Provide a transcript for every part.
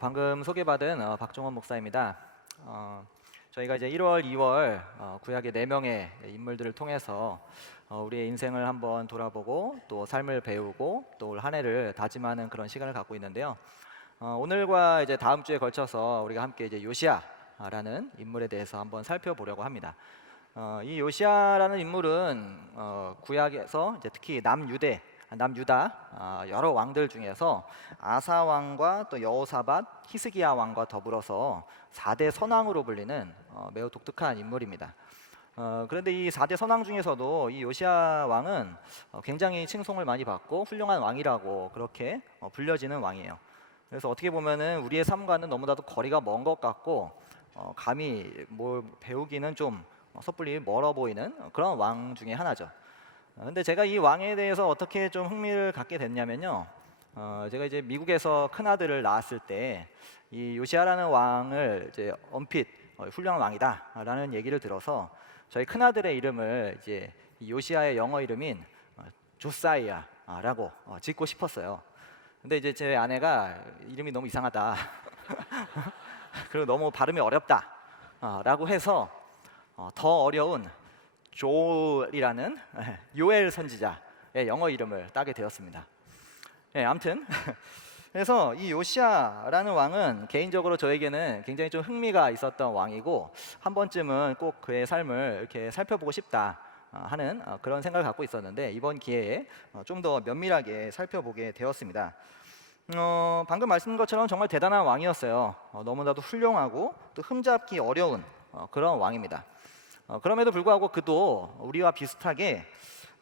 방금 소개받은 박종원 목사입니다. 저희가 이제 1월, 2월 구약의 4명의 인물들을 통해서 우리의 인생을 한번 돌아보고 또 삶을 배우고 또 올 한 해를 다짐하는 그런 시간을 갖고 있는데요. 오늘과 이제 다음 주에 걸쳐서 우리가 함께 이제 요시아라는 인물에 대해서 한번 살펴보려고 합니다. 이 요시아라는 인물은 구약에서 이제 특히 남유다 여러 왕들 중에서 아사 왕과 또 여호사밧, 히스기야 왕과 더불어서 4대 선왕으로 불리는 매우 독특한 인물입니다. 그런데 이 4대 선왕 중에서도 이 요시아 왕은 굉장히 칭송을 많이 받고 훌륭한 왕이라고 그렇게 불려지는 왕이에요. 그래서 어떻게 보면은 우리의 삶과는 너무나도 거리가 먼 것 같고 감히 뭘 배우기는 좀 섣불리 멀어 보이는 그런 왕 중에 하나죠. 근데 제가 이 왕에 대해서 어떻게 좀 흥미를 갖게 됐냐면요. 제가 이제 미국에서 큰 아들을 낳았을 때 이 요시아라는 왕을 이제 언핏 훌륭한 왕이다라는 얘기를 들어서 저희 큰 아들의 이름을 이제 이 요시아의 영어 이름인 조사이아라고 짓고 싶었어요. 근데 이제 제 아내가 이름이 너무 이상하다. 그리고 너무 발음이 어렵다라고 해서 더 어려운 조엘이라는 요엘 선지자의 영어 이름을 따게 되었습니다. 아무튼 그래서 이 요시아라는 왕은 개인적으로 저에게는 굉장히 좀 흥미가 있었던 왕이고 한 번쯤은 꼭 그의 삶을 이렇게 살펴보고 싶다 하는 그런 생각을 갖고 있었는데 이번 기회에 좀 더 면밀하게 살펴보게 되었습니다. 방금 말씀드린 것처럼 정말 대단한 왕이었어요. 너무나도 훌륭하고 또 흠잡기 어려운 그런 왕입니다. 그럼에도 불구하고 그도 우리와 비슷하게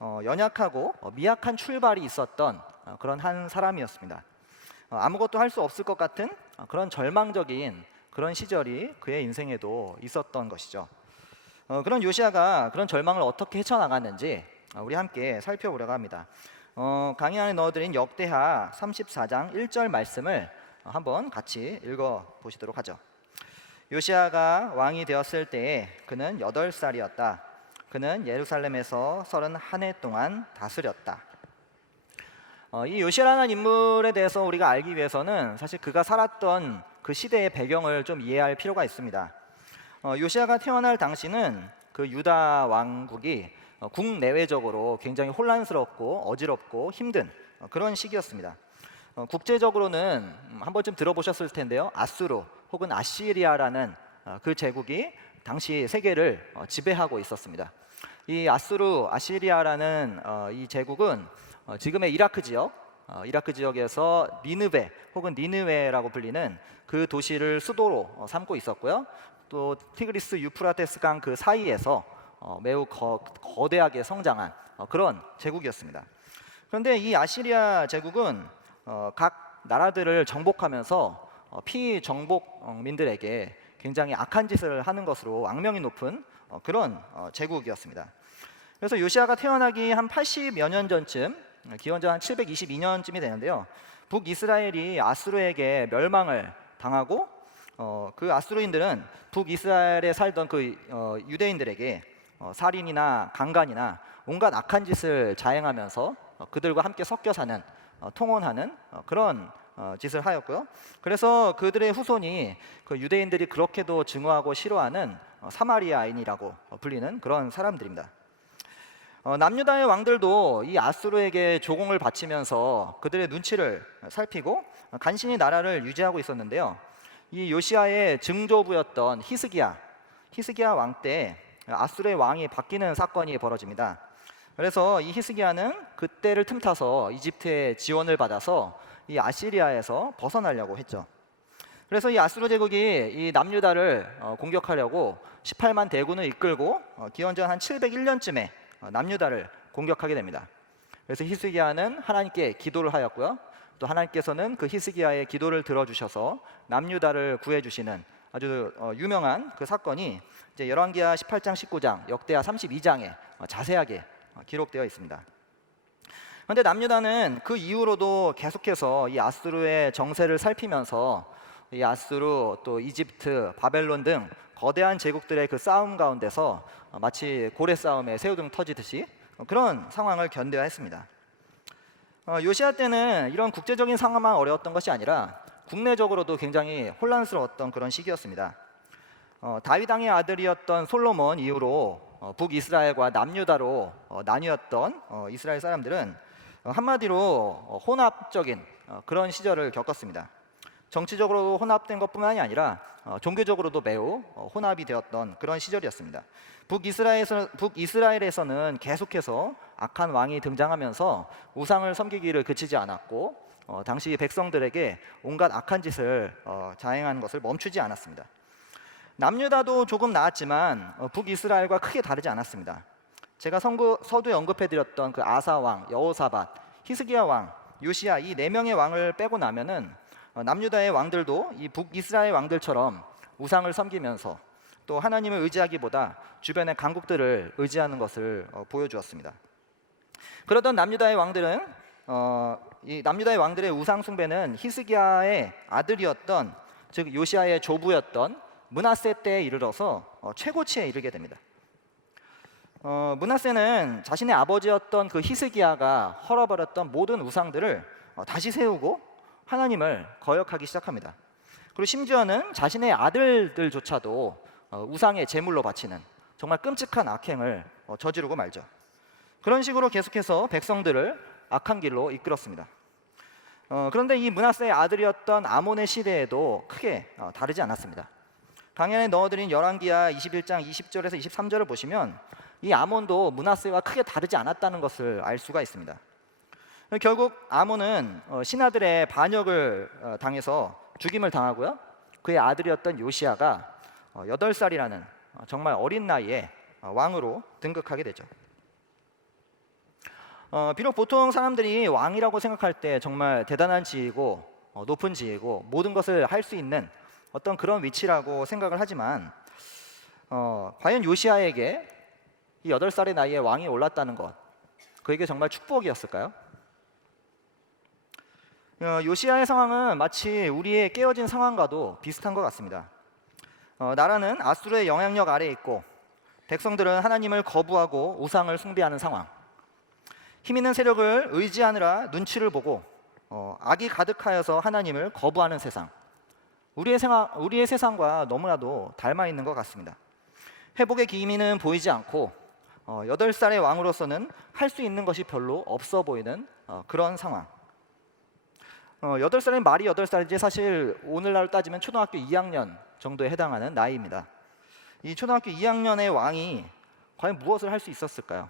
연약하고 미약한 출발이 있었던 그런 한 사람이었습니다. 아무것도 할 수 없을 것 같은 그런 절망적인 그런 시절이 그의 인생에도 있었던 것이죠. 그런 요시아가 그런 절망을 어떻게 헤쳐나갔는지 우리 함께 살펴보려고 합니다. 강의 안에 넣어드린 역대하 34장 1절 말씀을 한번 같이 읽어보시도록 하죠. 요시아가 왕이 되었을 때에 그는 8살이었다. 그는 예루살렘에서 31해 동안 다스렸다. 이 요시아라는 인물에 대해서 우리가 알기 위해서는 사실 그가 살았던 그 시대의 배경을 좀 이해할 필요가 있습니다. 요시아가 태어날 당시는 그 유다 왕국이 국내외적으로 굉장히 혼란스럽고 어지럽고 힘든 그런 시기였습니다. 국제적으로는 한 번쯤 들어보셨을 텐데요. 아수르 혹은 아시리아라는 그 제국이 당시 세계를 지배하고 있었습니다. 이 아시리아라는 이 제국은 지금의 이라크 지역에서 니느베 혹은 니느웨라고 불리는 그 도시를 수도로 삼고 있었고요. 또 티그리스 유프라테스 강 그 사이에서 매우 거대하게 성장한 그런 제국이었습니다. 그런데 이 아시리아 제국은 각 나라들을 정복하면서 피정복민들에게 굉장히 악한 짓을 하는 것으로 악명이 높은 그런 제국이었습니다. 그래서 요시아가 태어나기 한 80여 년 전쯤, 기원전 한 722년쯤이 되는데요. 북이스라엘이 아수르에게 멸망을 당하고 그 아수르인들은 북이스라엘에 살던 그 유대인들에게 살인이나 강간이나 온갖 악한 짓을 자행하면서 그들과 함께 섞여 사는 통혼하는 그런 짓을 하였고요. 그래서 그들의 후손이 그 유대인들이 그렇게도 증오하고 싫어하는 사마리아인이라고 불리는 그런 사람들입니다. 남유다의 왕들도 이 아수르에게 조공을 바치면서 그들의 눈치를 살피고 간신히 나라를 유지하고 있었는데요. 이 요시아의 증조부였던 히스기야 왕 때 아수르의 왕이 바뀌는 사건이 벌어집니다. 그래서 이 히스기야는 그때를 틈타서 이집트의 지원을 받아서 이 아시리아에서 벗어나려고 했죠. 그래서 이 아수르 제국이 이 남유다를 공격하려고 18만 대군을 이끌고 기원전 한 701년쯤에 남유다를 공격하게 됩니다. 그래서 히스기야는 하나님께 기도를 하였고요. 또 하나님께서는 그 히스기야의 기도를 들어주셔서 남유다를 구해주시는 아주 유명한 그 사건이 이제 열왕기하 18장, 19장, 역대하 32장에 자세하게 기록되어 있습니다. 그런데 남유다는 그 이후로도 계속해서 이 아수르의 정세를 살피면서 이 아수르, 또 이집트, 바벨론 등 거대한 제국들의 그 싸움 가운데서 마치 고래 싸움에 새우등 터지듯이 그런 상황을 견뎌야 했습니다. 요시아 때는 이런 국제적인 상황만 어려웠던 것이 아니라 국내적으로도 굉장히 혼란스러웠던 그런 시기였습니다. 다윗 왕의 아들이었던 솔로몬 이후로 북이스라엘과 남유다로 나뉘었던 이스라엘 사람들은 한마디로 혼합적인 그런 시절을 겪었습니다. 정치적으로 혼합된 것뿐만이 아니라 종교적으로도 매우 혼합이 되었던 그런 시절이었습니다. 북이스라엘에서는 계속해서 악한 왕이 등장하면서 우상을 섬기기를 그치지 않았고 당시 백성들에게 온갖 악한 짓을 자행하는 것을 멈추지 않았습니다. 남유다도 조금 나았지만 북이스라엘과 크게 다르지 않았습니다. 제가 서두에 언급해드렸던 그 아사 왕, 여호사밧, 히스기야 왕, 요시야 이 4명의 왕을 빼고 나면은 남유다의 왕들도 이 북이스라엘 왕들처럼 우상을 섬기면서 또 하나님을 의지하기보다 주변의 강국들을 의지하는 것을 보여주었습니다. 그러던 남유다의 왕들은 이 남유다의 왕들의 우상 숭배는 히스기야의 아들이었던 즉 요시야의 조부였던 므낫세 때에 이르러서 최고치에 이르게 됩니다. 므낫세는 자신의 아버지였던 그 히스기야가 헐어버렸던 모든 우상들을 다시 세우고 하나님을 거역하기 시작합니다. 그리고 심지어는 자신의 아들들조차도 우상의 제물로 바치는 정말 끔찍한 악행을 저지르고 말죠. 그런 식으로 계속해서 백성들을 악한 길로 이끌었습니다. 그런데 이 므낫세의 아들이었던 아몬의 시대에도 크게 다르지 않았습니다. 강연에 넣어드린 열왕기하 21장 20절에서 23절을 보시면 이 아몬도 므낫세와 크게 다르지 않았다는 것을 알 수가 있습니다. 결국 아몬은 신하들의 반역을 당해서 죽임을 당하고요. 그의 아들이었던 요시야가 8살이라는 정말 어린 나이에 왕으로 등극하게 되죠. 비록 보통 사람들이 왕이라고 생각할 때 정말 대단한 지위고 높은 지위고 모든 것을 할 수 있는 어떤 그런 위치라고 생각을 하지만 과연 요시야에게 이 8살의 나이에 왕이 올랐다는 것 그에게 정말 축복이었을까요? 요시야의 상황은 마치 우리의 깨어진 상황과도 비슷한 것 같습니다. 나라는 아수르의 영향력 아래에 있고 백성들은 하나님을 거부하고 우상을 숭배하는 상황. 힘 있는 세력을 의지하느라 눈치를 보고 악이 가득하여서 하나님을 거부하는 세상. 우리의 세상과 너무나도 닮아 있는 것 같습니다. 회복의 기미는 보이지 않고 8살의 왕으로서는 할 수 있는 것이 별로 없어 보이는 그런 상황. 8살인 말이 8살이지 사실 오늘날로 따지면 초등학교 2학년 정도에 해당하는 나이입니다. 이 초등학교 2학년의 왕이 과연 무엇을 할 수 있었을까요?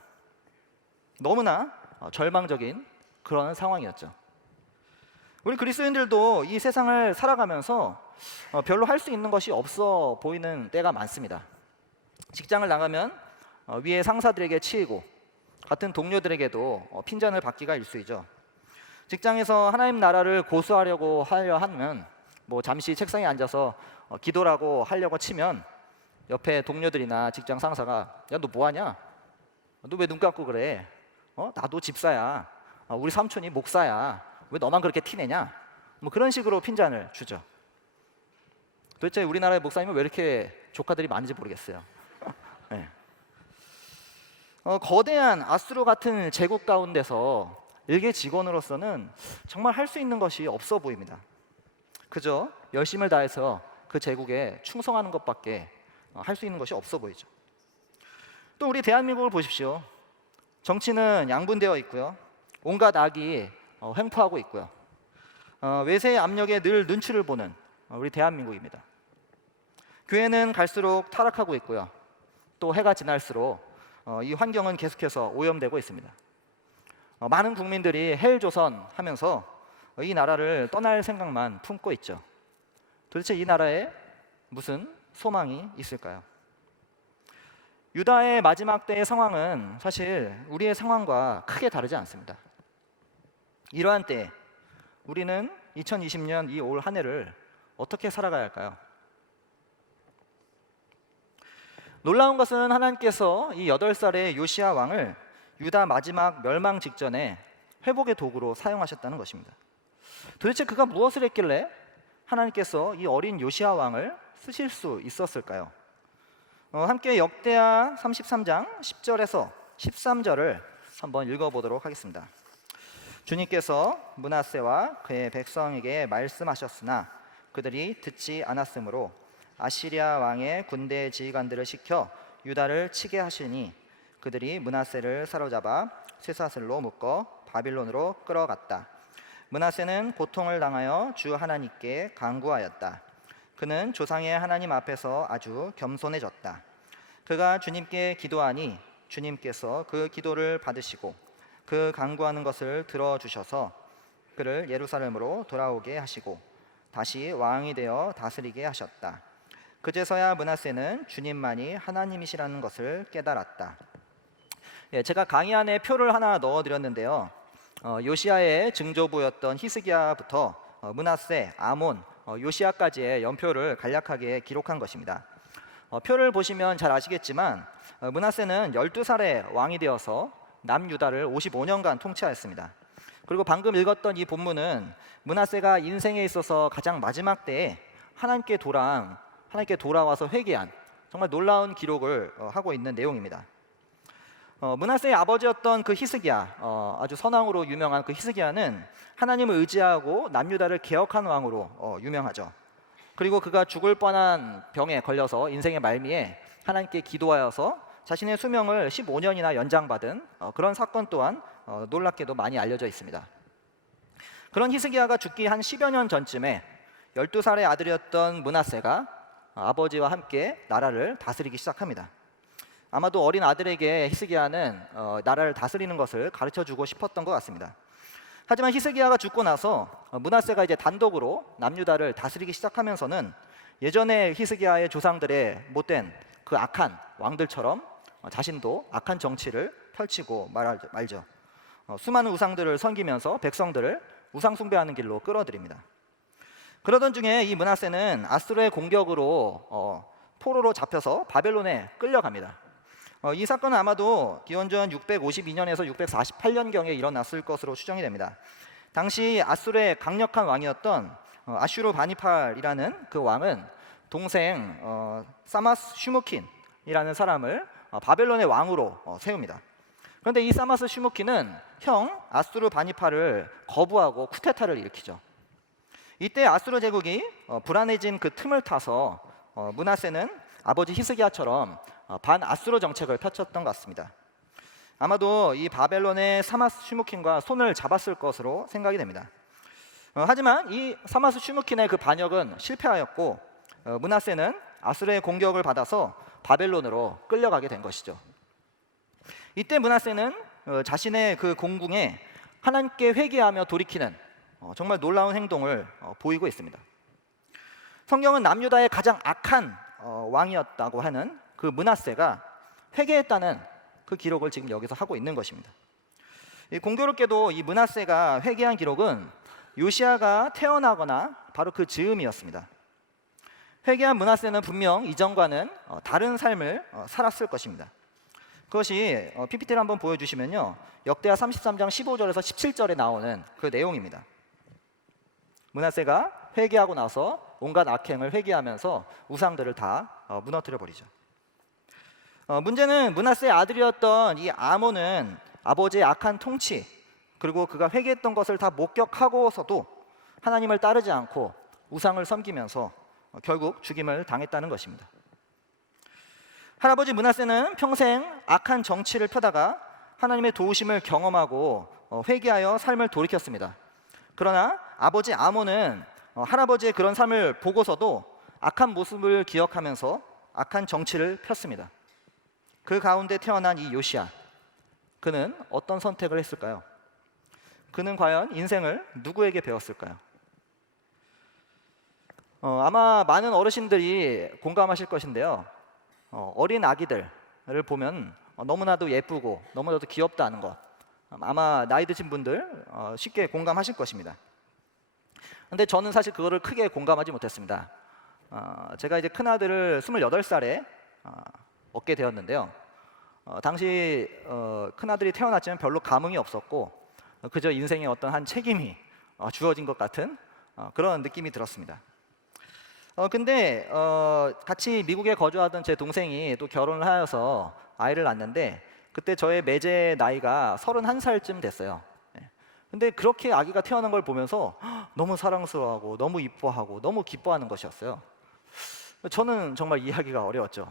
너무나 절망적인 그런 상황이었죠. 우리 그리스도인들도 이 세상을 살아가면서 별로 할 수 있는 것이 없어 보이는 때가 많습니다. 직장을 나가면 위에 상사들에게 치이고 같은 동료들에게도 핀잔을 받기가 일쑤이죠. 직장에서 하나님 나라를 고수하려고 하면 뭐 잠시 책상에 앉아서 기도라고 하려고 치면 옆에 동료들이나 직장 상사가 야, 너 뭐하냐? 너 왜 눈 감고 그래? 나도 집사야. 우리 삼촌이 목사야. 왜 너만 그렇게 티내냐? 뭐 그런 식으로 핀잔을 주죠. 도대체 우리나라의 목사님은 왜 이렇게 조카들이 많은지 모르겠어요. 네. 거대한 아수르 같은 제국 가운데서 일개 직원으로서는 정말 할 수 있는 것이 없어 보입니다. 그저 열심을 다해서 그 제국에 충성하는 것밖에 할 수 있는 것이 없어 보이죠. 또 우리 대한민국을 보십시오. 정치는 양분되어 있고요. 온갖 악이 횡포하고 있고요. 외세의 압력에 늘 눈치를 보는 우리 대한민국입니다. 교회는 갈수록 타락하고 있고요. 또 해가 지날수록 이 환경은 계속해서 오염되고 있습니다. 많은 국민들이 헬조선 하면서 이 나라를 떠날 생각만 품고 있죠. 도대체 이 나라에 무슨 소망이 있을까요? 유다의 마지막 때의 상황은 사실 우리의 상황과 크게 다르지 않습니다. 이러한 때 우리는 2020년 이 올 한 해를 어떻게 살아가야 할까요? 놀라운 것은 하나님께서 이 8살의 요시야 왕을 유다 마지막 멸망 직전에 회복의 도구로 사용하셨다는 것입니다. 도대체 그가 무엇을 했길래 하나님께서 이 어린 요시야 왕을 쓰실 수 있었을까요? 함께 역대하 33장 10절에서 13절을 한번 읽어보도록 하겠습니다. 주님께서 므낫세와 그의 백성에게 말씀하셨으나 그들이 듣지 않았으므로 아시리아 왕의 군대 지휘관들을 시켜 유다를 치게 하시니 그들이 므낫세를 사로잡아 쇠사슬로 묶어 바빌론으로 끌어갔다. 므낫세는 고통을 당하여 주 하나님께 간구하였다. 그는 조상의 하나님 앞에서 아주 겸손해졌다. 그가 주님께 기도하니 주님께서 그 기도를 받으시고 그 간구하는 것을 들어주셔서 그를 예루살렘으로 돌아오게 하시고 다시 왕이 되어 다스리게 하셨다. 그제서야 므낫세는 주님만이 하나님이시라는 것을 깨달았다. 제가 강의 안에 표를 하나 넣어드렸는데요. 요시야의 증조부였던 히스기야부터 므낫세, 아몬, 요시야까지의 연표를 간략하게 기록한 것입니다. 표를 보시면 잘 아시겠지만 므낫세는 12살에 왕이 되어서 남유다를 55년간 통치하였습니다. 그리고 방금 읽었던 이 본문은 므낫세가 인생에 있어서 가장 마지막 때에 하나님께 돌아와서 회개한 정말 놀라운 기록을 하고 있는 내용입니다. 므낫세의 아버지였던 그 히스기야, 아주 선왕으로 유명한 그 히스기야는 하나님을 의지하고 남유다를 개혁한 왕으로 유명하죠. 그리고 그가 죽을 뻔한 병에 걸려서 인생의 말미에 하나님께 기도하여서 자신의 수명을 15년이나 연장받은 그런 사건 또한 놀랍게도 많이 알려져 있습니다. 그런 히스기야가 죽기 한 10여 년 전쯤에 12살의 아들이었던 므낫세가 아버지와 함께 나라를 다스리기 시작합니다. 아마도 어린 아들에게 히스기야는 나라를 다스리는 것을 가르쳐주고 싶었던 것 같습니다. 하지만 히스기야가 죽고 나서 므낫세가 이제 단독으로 남유다를 다스리기 시작하면서는 예전에 히스기야의 조상들의 못된 그 악한 왕들처럼 자신도 악한 정치를 펼치고 말죠. 수많은 우상들을 섬기면서 백성들을 우상 숭배하는 길로 끌어들입니다. 그러던 중에 이 므낫세는 아수르의 공격으로 포로로 잡혀서 바벨론에 끌려갑니다. 이 사건은 아마도 기원전 652년에서 648년경에 일어났을 것으로 추정이 됩니다. 당시 아수르의 강력한 왕이었던 아슈르 바니팔이라는 그 왕은 동생 사마스 슈무킨이라는 사람을 바벨론의 왕으로 세웁니다. 그런데 이 사마스 슈무킨은 형 아수르 바니팔을 거부하고 쿠데타를 일으키죠. 이때 아수르 제국이 불안해진 그 틈을 타서 므낫세는 아버지 히스기야처럼 반아수르 정책을 펼쳤던 것 같습니다. 아마도 이 바벨론의 사마스 슈무킨과 손을 잡았을 것으로 생각이 됩니다. 하지만 이 사마스 슈무킨의 그 반역은 실패하였고 므낫세는 아수르의 공격을 받아서 바벨론으로 끌려가게 된 것이죠. 이때 므낫세는 자신의 그 공궁에 하나님께 회개하며 돌이키는 정말 놀라운 행동을 보이고 있습니다. 성경은 남유다의 가장 악한 왕이었다고 하는 그 므낫세가 회개했다는 그 기록을 지금 여기서 하고 있는 것입니다. 공교롭게도 이 므낫세가 회개한 기록은 요시야가 태어나거나 바로 그 즈음이었습니다. 회개한 므낫세는 분명 이전과는 다른 삶을 살았을 것입니다. 그것이 PPT를 한번 보여주시면요, 역대하 33장 15절에서 17절에 나오는 그 내용입니다. 므낫세가 회개하고 나서 온갖 악행을 회개하면서 우상들을 다 무너뜨려 버리죠. 문제는 므낫세의 아들이었던 이 아몬은 아버지의 악한 통치, 그리고 그가 회개했던 것을 다 목격하고서도 하나님을 따르지 않고 우상을 섬기면서 결국 죽임을 당했다는 것입니다. 할아버지 므낫세는 평생 악한 정치를 펴다가 하나님의 도우심을 경험하고 회개하여 삶을 돌이켰습니다. 그러나 아버지 아몬은 할아버지의 그런 삶을 보고서도 악한 모습을 기억하면서 악한 정치를 폈습니다. 그 가운데 태어난 이 요시야, 그는 어떤 선택을 했을까요? 그는 과연 인생을 누구에게 배웠을까요? 아마 많은 어르신들이 공감하실 것인데요, 어린 아기들을 보면 너무나도 예쁘고 너무나도 귀엽다는 것, 아마 나이 드신 분들 쉽게 공감하실 것입니다. 근데 저는 사실 그거를 크게 공감하지 못했습니다. 제가 이제 큰아들을 28살에 얻게 되었는데요, 당시 큰아들이 태어났지만 별로 감흥이 없었고 그저 인생의 어떤 한 책임이 주어진 것 같은 그런 느낌이 들었습니다. 근데 같이 미국에 거주하던 제 동생이 또 결혼을 하여서 아이를 낳았는데 그때 저의 매제 나이가 31살쯤 됐어요. 근데 그렇게 아기가 태어난 걸 보면서 너무 사랑스러워하고 너무 이뻐하고 너무 기뻐하는 것이었어요. 저는 정말 이해하기가 어려웠죠.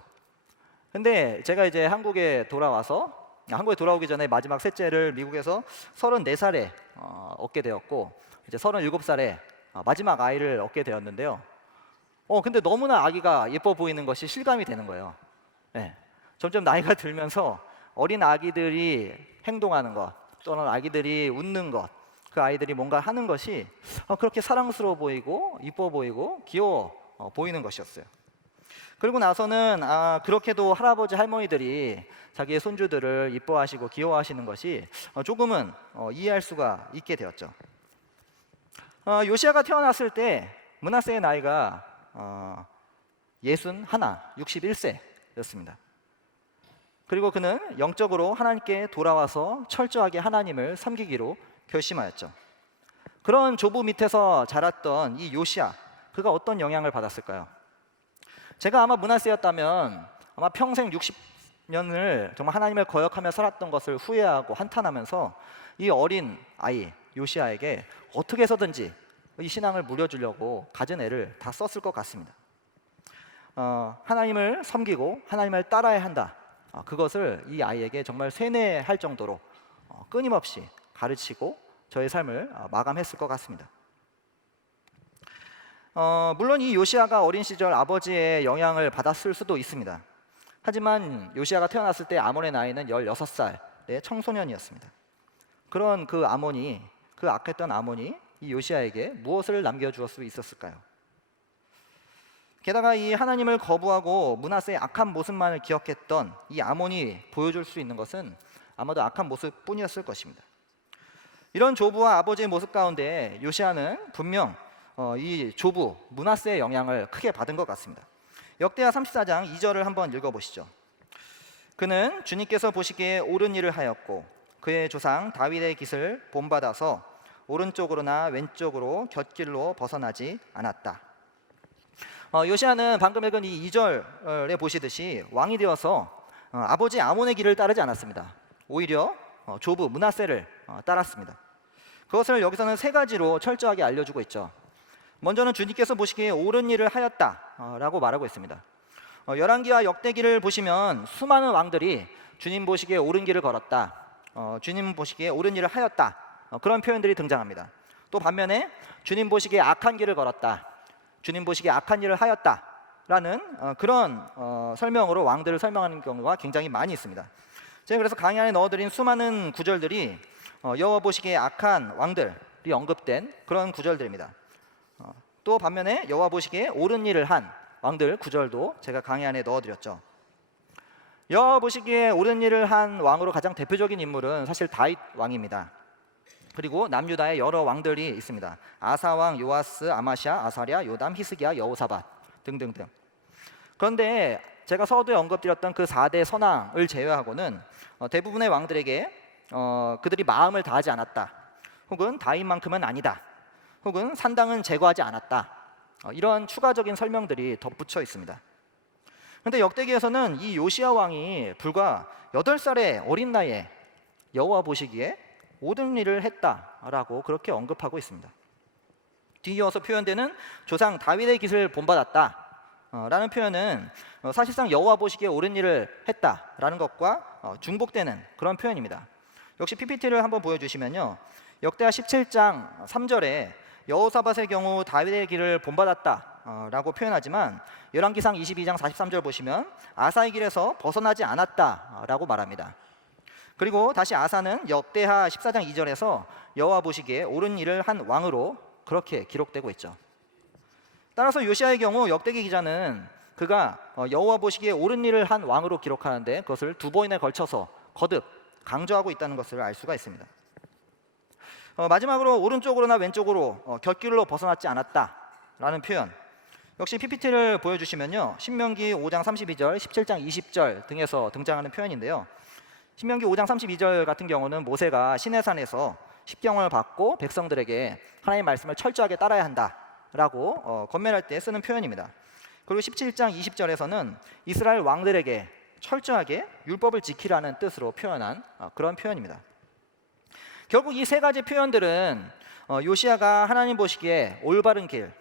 근데 제가 이제 한국에 돌아오기 전에 마지막 셋째를 미국에서 34살에 얻게 되었고, 이제 37살에 마지막 아이를 얻게 되었는데요. 근데 너무나 아기가 예뻐 보이는 것이 실감이 되는 거예요. 네. 점점 나이가 들면서 어린 아기들이 행동하는 것, 또는 아기들이 웃는 것, 그 아이들이 뭔가 하는 것이 그렇게 사랑스러워 보이고 이뻐 보이고 귀여워 보이는 것이었어요. 그리고 나서는 그렇게도 할아버지 할머니들이 자기의 손주들을 이뻐하시고 귀여워하시는 것이 조금은 이해할 수가 있게 되었죠. 요시아가 태어났을 때 므낫세의 나이가 61, 61세였습니다. 그리고 그는 영적으로 하나님께 돌아와서 철저하게 하나님을 섬기기로 결심하였죠. 그런 조부 밑에서 자랐던 이 요시아, 그가 어떤 영향을 받았을까요? 제가 아마 므낫세였다면 아마 평생 60년을 정말 하나님을 거역하며 살았던 것을 후회하고 한탄하면서 이 어린 아이 요시아에게 어떻게 해서든지 이 신앙을 물려주려고 가진 애를 다 썼을 것 같습니다. 하나님을 섬기고 하나님을 따라야 한다, 그것을 이 아이에게 정말 세뇌할 정도로 끊임없이 가르치고 저의 삶을 마감했을 것 같습니다. 물론 이 요시아가 어린 시절 아버지의 영향을 받았을 수도 있습니다. 하지만 요시아가 태어났을 때 아몬의 나이는 16살의 청소년이었습니다. 그런 그 악했던 아몬이 이 요시아에게 무엇을 남겨주었을 수 있었을까요? 게다가 이 하나님을 거부하고 므낫세의 악한 모습만을 기억했던 이 아몬이 보여줄 수 있는 것은 아마도 악한 모습뿐이었을 것입니다. 이런 조부와 아버지의 모습 가운데 요시아는 분명 이 조부 므낫세의 영향을 크게 받은 것 같습니다. 역대하 34장 2절을 한번 읽어보시죠. 그는 주님께서 보시기에 옳은 일을 하였고 그의 조상 다윗의 깃을 본받아서 오른쪽으로나 왼쪽으로 곁길로 벗어나지 않았다. 요시아는 방금 읽은 이 2절에 보시듯이 왕이 되어서 아버지 아몬의 길을 따르지 않았습니다. 오히려 조부 므낫세를 따랐습니다. 그것을 여기서는 세 가지로 철저하게 알려주고 있죠. 먼저는 주님께서 보시기에 옳은 일을 하였다라고 말하고 있습니다. 열왕기와 역대기를 보시면 수많은 왕들이 주님 보시기에 옳은 길을 걸었다, 주님 보시기에 옳은 일을 하였다, 그런 표현들이 등장합니다. 또 반면에 주님 보시기에 악한 길을 걸었다, 주님 보시기에 악한 일을 하였다라는 그런 설명으로 왕들을 설명하는 경우가 굉장히 많이 있습니다. 제가 그래서 강의 안에 넣어드린 수많은 구절들이 여호와 보시기에 악한 왕들이 언급된 그런 구절들입니다. 또 반면에 여호와 보시기에 옳은 일을 한 왕들 구절도 제가 강의 안에 넣어드렸죠. 여호와 보시기에 옳은 일을 한 왕으로 가장 대표적인 인물은 사실 다윗 왕입니다. 그리고 남유다의 여러 왕들이 있습니다. 아사 왕, 요아스, 아마시아, 아사랴, 요담, 히스기야, 여호사밧 등등등. 그런데 제가 서두에 언급드렸던 그 4대 선왕을 제외하고는 대부분의 왕들에게 그들이 마음을 다하지 않았다, 혹은 다윗만큼은 아니다, 혹은 산당은 제거하지 않았다, 이런 추가적인 설명들이 덧붙여 있습니다. 그런데 역대기에서는 이 요시아 왕이 불과 8살의 어린 나이에 여호와 보시기에 모든 일을 했다라고 그렇게 언급하고 있습니다. 뒤이어서 표현되는 조상 다윗의 깃을 본받았다 라는 표현은 사실상 여호와 보시기에 옳은 일을 했다라는 것과 중복되는 그런 표현입니다. 역시 PPT를 한번 보여주시면요, 역대하 17장 3절에 여호사밧의 경우 다윗의 길을 본받았다 라고 표현하지만 열왕기상 22장 43절 보시면 아사의 길에서 벗어나지 않았다 라고 말합니다. 그리고 다시 아사는 역대하 14장 2절에서 여호와 보시기에 옳은 일을 한 왕으로 그렇게 기록되고 있죠. 따라서 요시아의 경우 역대기 기자는 그가 여호와 보시기에 옳은 일을 한 왕으로 기록하는데 그것을 두 번에 걸쳐서 거듭 강조하고 있다는 것을 알 수가 있습니다. 마지막으로 오른쪽으로나 왼쪽으로 곁길로 벗어났지 않았다라는 표현, 역시 PPT를 보여주시면요, 신명기 5장 32절, 17장 20절 등에서 등장하는 표현인데요, 신명기 5장 32절 같은 경우는 모세가 시내산에서 십경을 받고 백성들에게 하나님의 말씀을 철저하게 따라야 한다라고 권면할 때 쓰는 표현입니다. 그리고 17장 20절에서는 이스라엘 왕들에게 철저하게 율법을 지키라는 뜻으로 표현한 그런 표현입니다. 결국 이 세 가지 표현들은 요시야가 하나님 보시기에 올바른 길,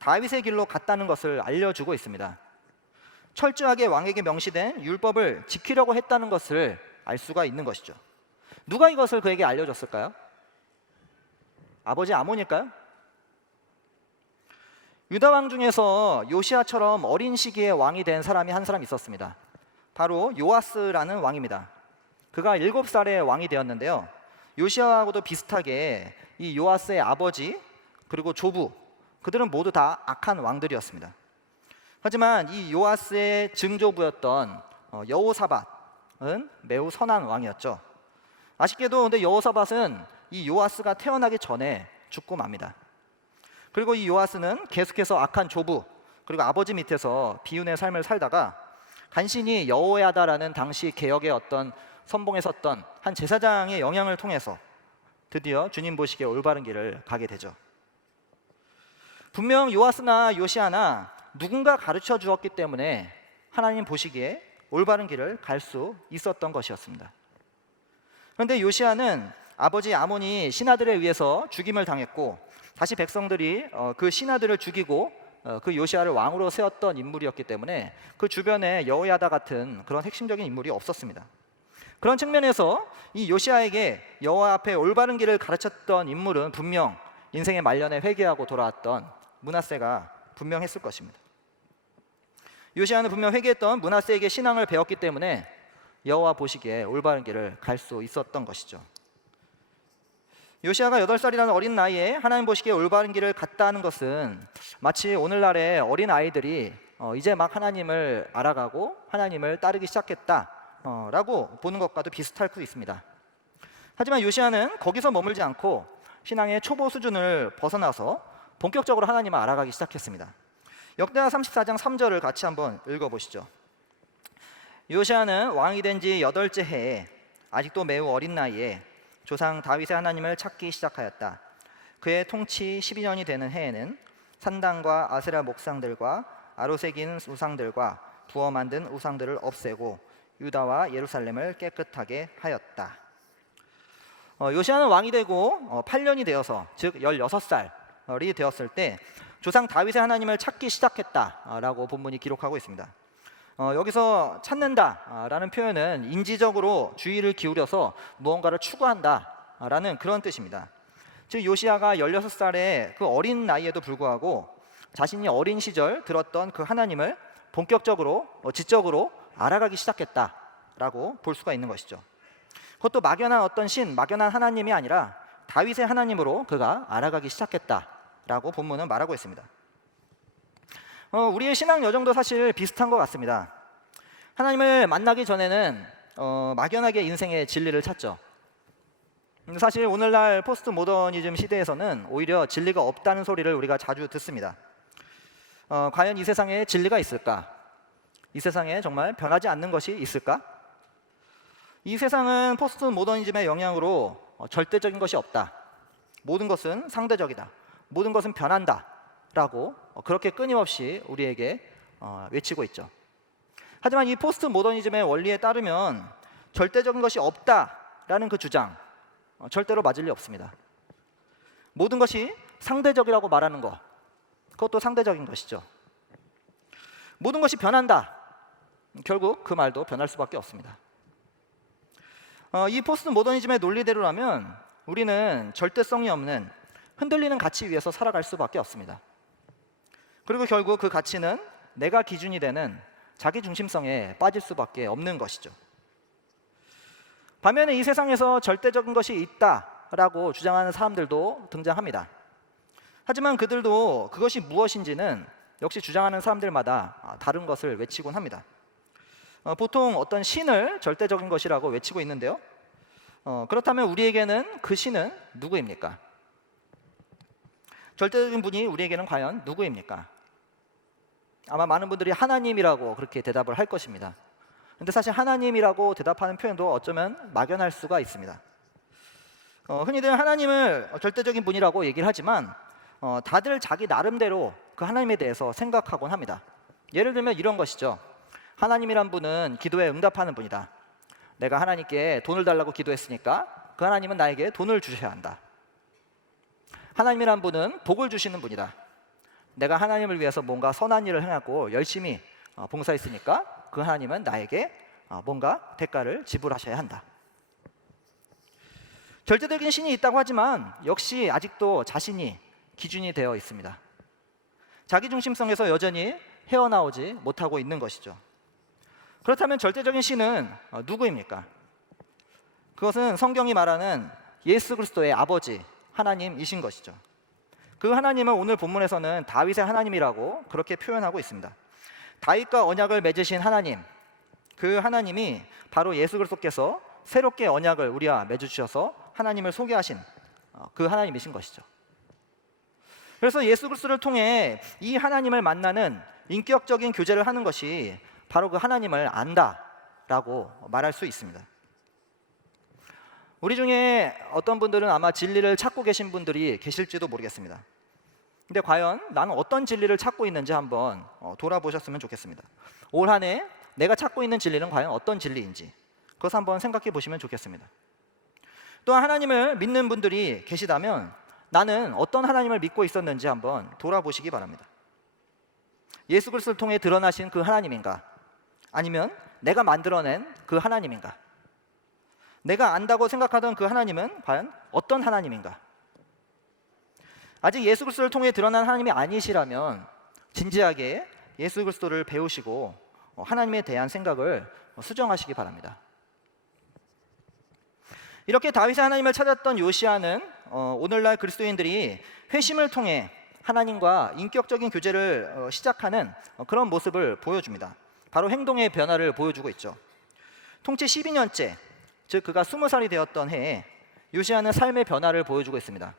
다윗의 길로 갔다는 것을 알려주고 있습니다. 철저하게 왕에게 명시된 율법을 지키려고 했다는 것을 알 수가 있는 것이죠. 누가 이것을 그에게 알려줬을까요? 아버지 아몬일까요? 유다 왕 중에서 요시야처럼 어린 시기에 왕이 된 사람이 한 사람 있었습니다. 바로 요아스라는 왕입니다. 그가 7살에 왕이 되었는데요. 요시야하고도 비슷하게 이 요아스의 아버지 그리고 조부, 그들은 모두 다 악한 왕들이었습니다. 하지만 이 요아스의 증조부였던 여호사밧은 매우 선한 왕이었죠. 아쉽게도 근데 여호사밧은 이 요아스가 태어나기 전에 죽고 맙니다. 그리고 이 요아스는 계속해서 악한 조부 그리고 아버지 밑에서 비운의 삶을 살다가 간신히 여호야다라는 당시 개혁의 어떤 선봉에 섰던 한 제사장의 영향을 통해서 드디어 주님 보시기에 올바른 길을 가게 되죠. 분명 요아스나 요시야나 누군가 가르쳐 주었기 때문에 하나님 보시기에 올바른 길을 갈 수 있었던 것이었습니다. 그런데 요시야는 아버지 아몬이 신하들에 의해서 죽임을 당했고 다시 백성들이 그 신하들을 죽이고 그 요시야를 왕으로 세웠던 인물이었기 때문에 그 주변에 여호야다 같은 그런 핵심적인 인물이 없었습니다. 그런 측면에서 이 요시야에게 여호와 앞에 올바른 길을 가르쳤던 인물은 분명 인생의 말년에 회개하고 돌아왔던 므낫세가 분명했을 것입니다. 요시야는 분명 회개했던 므낫세에게 신앙을 배웠기 때문에 여호와 보시기에 올바른 길을 갈 수 있었던 것이죠. 요시야가 8살이라는 어린 나이에 하나님 보시기에 올바른 길을 갔다는 것은 마치 오늘날의 어린 아이들이 이제 막 하나님을 알아가고 하나님을 따르기 시작했다라고 보는 것과도 비슷할 수 있습니다. 하지만 요시야는 거기서 머물지 않고 신앙의 초보 수준을 벗어나서 본격적으로 하나님을 알아가기 시작했습니다. 역대하 34장 3절을 같이 한번 읽어보시죠. 요시야는 왕이 된 지 8째 해에 아직도 매우 어린 나이에 조상 다윗의 하나님을 찾기 시작하였다. 그의 통치 12년이 되는 해에는 산당과 아세라 목상들과 아로새긴 우상들과 부어 만든 우상들을 없애고 유다와 예루살렘을 깨끗하게 하였다. 요시야는 왕이 되고 8년이 되어서 즉 16살이 되었을 때 조상 다윗의 하나님을 찾기 시작했다라고 본문이 기록하고 있습니다. 여기서 찾는다라는 표현은 인지적으로 주의를 기울여서 무언가를 추구한다라는 그런 뜻입니다. 즉 요시야가 16살의 그 어린 나이에도 불구하고 자신이 어린 시절 들었던 그 하나님을 본격적으로 지적으로 알아가기 시작했다라고 볼 수가 있는 것이죠. 그것도 막연한 어떤 막연한 하나님이 아니라 다윗의 하나님으로 그가 알아가기 시작했다라고 본문은 말하고 있습니다. 우리의 신앙 여정도 사실 비슷한 것 같습니다. 하나님을 만나기 전에는 막연하게 인생의 진리를 찾죠. 사실 오늘날 포스트 모더니즘 시대에서는 오히려 진리가 없다는 소리를 우리가 자주 듣습니다. 과연 이 세상에 진리가 있을까? 이 세상에 정말 변하지 않는 것이 있을까? 이 세상은 포스트 모더니즘의 영향으로 절대적인 것이 없다. 모든 것은 상대적이다. 모든 것은 변한다. 라고 그렇게 끊임없이 우리에게 외치고 있죠. 하지만 이 포스트 모더니즘의 원리에 따르면 절대적인 것이 없다라는 그 주장 절대로 맞을 리 없습니다. 모든 것이 상대적이라고 말하는 것, 그것도 상대적인 것이죠. 모든 것이 변한다. 결국 그 말도 변할 수밖에 없습니다. 이 포스트 모더니즘의 논리대로라면 우리는 절대성이 없는 흔들리는 가치 위에서 살아갈 수밖에 없습니다. 그리고 결국 그 가치는 내가 기준이 되는 자기 중심성에 빠질 수밖에 없는 것이죠. 반면에 이 세상에서 절대적인 것이 있다라고 주장하는 사람들도 등장합니다. 하지만 그들도 그것이 무엇인지는 역시 주장하는 사람들마다 다른 것을 외치곤 합니다. 보통 어떤 신을 절대적인 것이라고 외치고 있는데요. 그렇다면 우리에게는 그 신은 누구입니까? 절대적인 분이 우리에게는 과연 누구입니까? 아마 많은 분들이 하나님이라고 그렇게 대답을 할 것입니다. 근데 사실 하나님이라고 대답하는 표현도 어쩌면 막연할 수가 있습니다. 흔히들 하나님을 절대적인 분이라고 얘기를 하지만 다들 자기 나름대로 그 하나님에 대해서 생각하곤 합니다. 예를 들면 이런 것이죠. 하나님이란 분은 기도에 응답하는 분이다. 내가 하나님께 돈을 달라고 기도했으니까 그 하나님은 나에게 돈을 주셔야 한다. 하나님이란 분은 복을 주시는 분이다. 내가 하나님을 위해서 뭔가 선한 일을 행하고 열심히 봉사했으니까 그 하나님은 나에게 뭔가 대가를 지불하셔야 한다. 절대적인 신이 있다고 하지만 역시 아직도 자신이 기준이 되어 있습니다. 자기중심성에서 여전히 헤어나오지 못하고 있는 것이죠. 그렇다면 절대적인 신은 누구입니까? 그것은 성경이 말하는 예수 그리스도의 아버지 하나님이신 것이죠. 그 하나님을 오늘 본문에서는 다윗의 하나님이라고 그렇게 표현하고 있습니다. 다윗과 언약을 맺으신 하나님, 그 하나님이 바로 예수 그리스도께서 새롭게 언약을 우리와 맺어주셔서 하나님을 소개하신 그 하나님이신 것이죠. 그래서 예수 그리스도를 통해 이 하나님을 만나는 인격적인 교제를 하는 것이 바로 그 하나님을 안다라고 말할 수 있습니다. 우리 중에 어떤 분들은 아마 진리를 찾고 계신 분들이 계실지도 모르겠습니다. 근데 과연 나는 어떤 진리를 찾고 있는지 한번 돌아보셨으면 좋겠습니다. 올 한 해 내가 찾고 있는 진리는 과연 어떤 진리인지 그것을 한번 생각해 보시면 좋겠습니다. 또한 하나님을 믿는 분들이 계시다면 나는 어떤 하나님을 믿고 있었는지 한번 돌아보시기 바랍니다. 예수 그리스도를 통해 드러나신 그 하나님인가? 아니면 내가 만들어낸 그 하나님인가? 내가 안다고 생각하던 그 하나님은 과연 어떤 하나님인가? 아직 예수 그리스도를 통해 드러난 하나님이 아니시라면 진지하게 예수 그리스도를 배우시고 하나님에 대한 생각을 수정하시기 바랍니다. 이렇게 다윗의 하나님을 찾았던 요시야는 오늘날 그리스도인들이 회심을 통해 하나님과 인격적인 교제를 시작하는 그런 모습을 보여줍니다. 바로 행동의 변화를 보여주고 있죠. 통치 12년째, 즉 그가 20살이 되었던 해에 요시야는 삶의 변화를 보여주고 있습니다.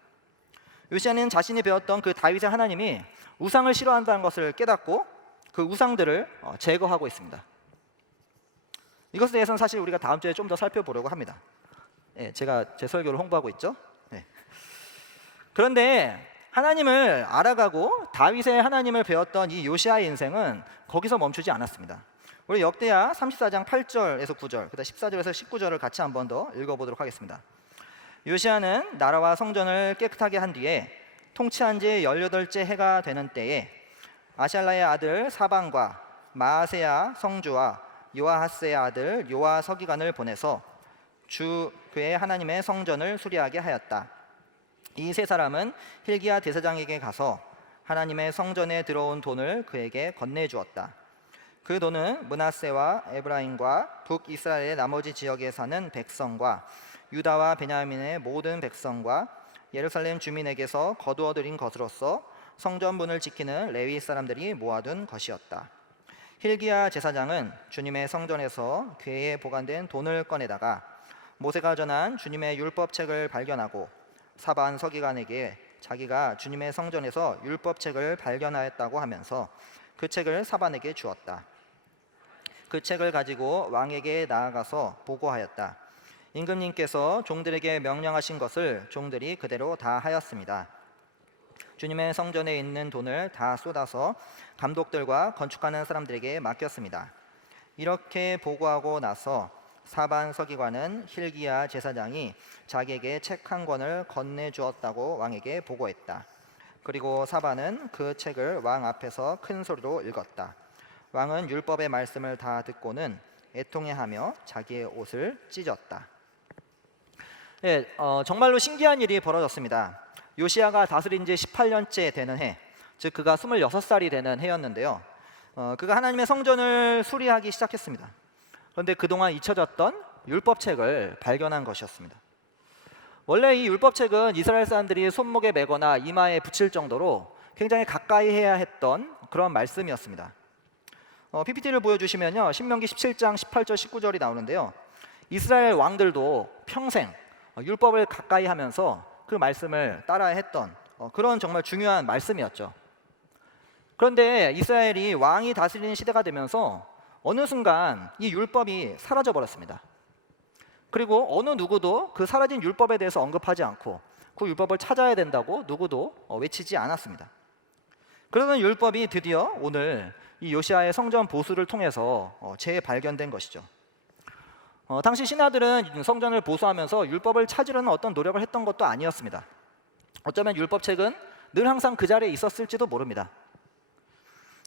요시야는 자신이 배웠던 그 다윗의 하나님이 우상을 싫어한다는 것을 깨닫고 그 우상들을 제거하고 있습니다. 이것에 대해서는 사실 우리가 다음 주에 좀 더 살펴보려고 합니다. 제가 제 설교를 홍보하고 있죠. 그런데 하나님을 알아가고 다윗의 하나님을 배웠던 이 요시야의 인생은 거기서 멈추지 않았습니다. 우리 역대하 34장 8절에서 9절, 그다음 14절에서 19절을 같이 한 번 더 읽어보도록 하겠습니다. 요시야는 나라와 성전을 깨끗하게 한 뒤에 통치한 지 18째 해가 되는 때에 아샬라의 아들 사방과 마아세야 성주와 요아하스의 아들 요아 서기관을 보내서 주 그의 하나님의 성전을 수리하게 하였다. 이 세 사람은 hil기야 대사장에게 가서 하나님의 성전에 들어온 돈을 그에게 건네주었다. 그 돈은 므낫세와 에브라임과 북이스라엘의 나머지 지역에 사는 백성과 유다와 베냐민의 모든 백성과 예루살렘 주민에게서 거두어들인 것으로서 성전문을 지키는 레위 사람들이 모아둔 것이었다. hil기야 제사장은 주님의 성전에서 궤에 보관된 돈을 꺼내다가 모세가 전한 주님의 율법책을 발견하고 사반 서기관에게 자기가 주님의 성전에서 율법책을 발견하였다고 하면서 그 책을 사반에게 주었다. 그 책을 가지고 왕에게 나아가서 보고하였다. 임금님께서 종들에게 명령하신 것을 종들이 그대로 다 하였습니다. 주님의 성전에 있는 돈을 다 쏟아서 감독들과 건축하는 사람들에게 맡겼습니다. 이렇게 보고하고 나서 사반 서기관은 hil기야 제사장이 자기에게 책 한 권을 건네주었다고 왕에게 보고했다. 그리고 사반은 그 책을 왕 앞에서 큰 소리로 읽었다. 왕은 율법의 말씀을 다 듣고는 애통해하며 자기의 옷을 찢었다. 정말로 신기한 일이 벌어졌습니다. 요시야가 다스린 지 18년째 되는 해, 즉 그가 26살이 되는 해였는데요. 그가 하나님의 성전을 수리하기 시작했습니다. 그런데 그동안 잊혀졌던 율법책을 발견한 것이었습니다. 원래 이 율법책은 이스라엘 사람들이 손목에 매거나 이마에 붙일 정도로 굉장히 가까이 해야 했던 그런 말씀이었습니다. PPT를 보여주시면요, 신명기 17장 18절 19절이 나오는데요, 이스라엘 왕들도 평생 율법을 가까이 하면서 그 말씀을 따라야 했던 그런 정말 중요한 말씀이었죠. 그런데 이스라엘이 왕이 다스리는 시대가 되면서 어느 순간 이 율법이 사라져 버렸습니다. 그리고 어느 누구도 그 사라진 율법에 대해서 언급하지 않고 그 율법을 찾아야 된다고 누구도 외치지 않았습니다. 그러던 율법이 드디어 오늘 이 요시야의 성전 보수를 통해서 재발견된 것이죠. 당시 신하들은 성전을 보수하면서 율법을 찾으려는 어떤 노력을 했던 것도 아니었습니다. 어쩌면 율법책은 늘 항상 그 자리에 있었을지도 모릅니다.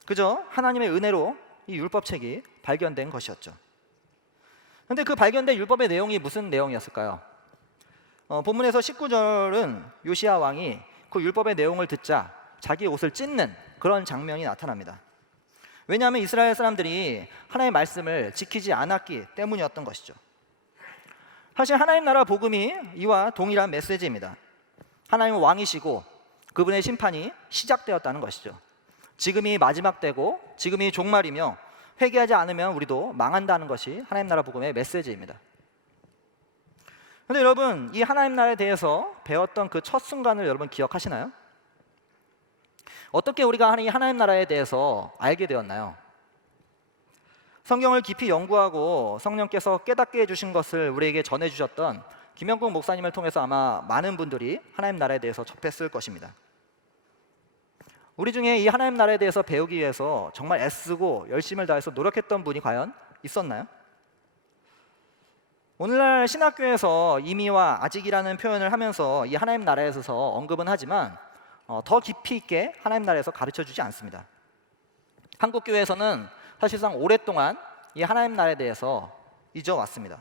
그저 하나님의 은혜로 이 율법책이 발견된 것이었죠. 그런데 그 발견된 율법의 내용이 무슨 내용이었을까요? 본문에서 19절은 요시야 왕이 그 율법의 내용을 듣자 자기 옷을 찢는 그런 장면이 나타납니다. 왜냐하면 이스라엘 사람들이 하나님의 말씀을 지키지 않았기 때문이었던 것이죠. 사실 하나님 나라 복음이 이와 동일한 메시지입니다. 하나님은 왕이시고 그분의 심판이 시작되었다는 것이죠. 지금이 마지막 때고 지금이 종말이며 회개하지 않으면 우리도 망한다는 것이 하나님 나라 복음의 메시지입니다. 그런데 여러분, 이 하나님 나라에 대해서 배웠던 그 첫 순간을 여러분 기억하시나요? 어떻게 우리가 이 하나님 나라에 대해서 알게 되었나요? 성경을 깊이 연구하고 성령께서 깨닫게 해주신 것을 우리에게 전해주셨던 김영국 목사님을 통해서 아마 많은 분들이 하나님 나라에 대해서 접했을 것입니다. 우리 중에 이 하나님 나라에 대해서 배우기 위해서 정말 애쓰고 열심을 다해서 노력했던 분이 과연 있었나요? 오늘날 신학교에서 이미와 아직이라는 표현을 하면서 이 하나님 나라에 있어서 언급은 하지만 더 깊이 있게 하나님 나라에서 가르쳐주지 않습니다. 한국교회에서는 사실상 오랫동안 이 하나님 나라에 대해서 잊어왔습니다.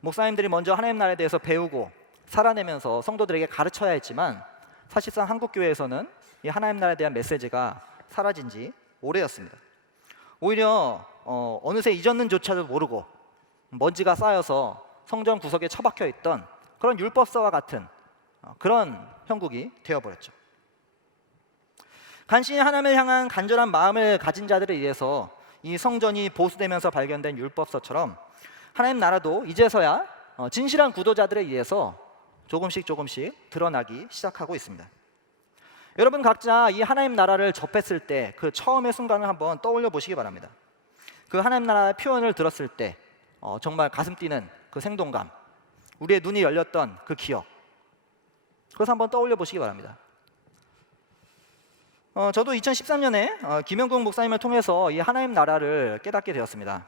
목사님들이 먼저 하나님 나라에 대해서 배우고 살아내면서 성도들에게 가르쳐야 했지만 사실상 한국교회에서는 이 하나님 나라에 대한 메시지가 사라진 지 오래였습니다. 오히려 어느새 잊었는조차도 모르고 먼지가 쌓여서 성전 구석에 처박혀 있던 그런 율법서와 같은 그런 형국이 되어버렸죠. 간신히 하나님을 향한 간절한 마음을 가진 자들에 의해서 이 성전이 보수되면서 발견된 율법서처럼 하나님 나라도 이제서야 진실한 구도자들에 의해서 조금씩 드러나기 시작하고 있습니다. 여러분 각자 이 하나님 나라를 접했을 때 그 처음의 순간을 한번 떠올려 보시기 바랍니다. 그 하나님 나라의 표현을 들었을 때 정말 가슴 뛰는 그 생동감, 우리의 눈이 열렸던 그 기억, 그것을 한번 떠올려 보시기 바랍니다. 저도 2013년에 김영국 목사님을 통해서 이 하나님 나라를 깨닫게 되었습니다.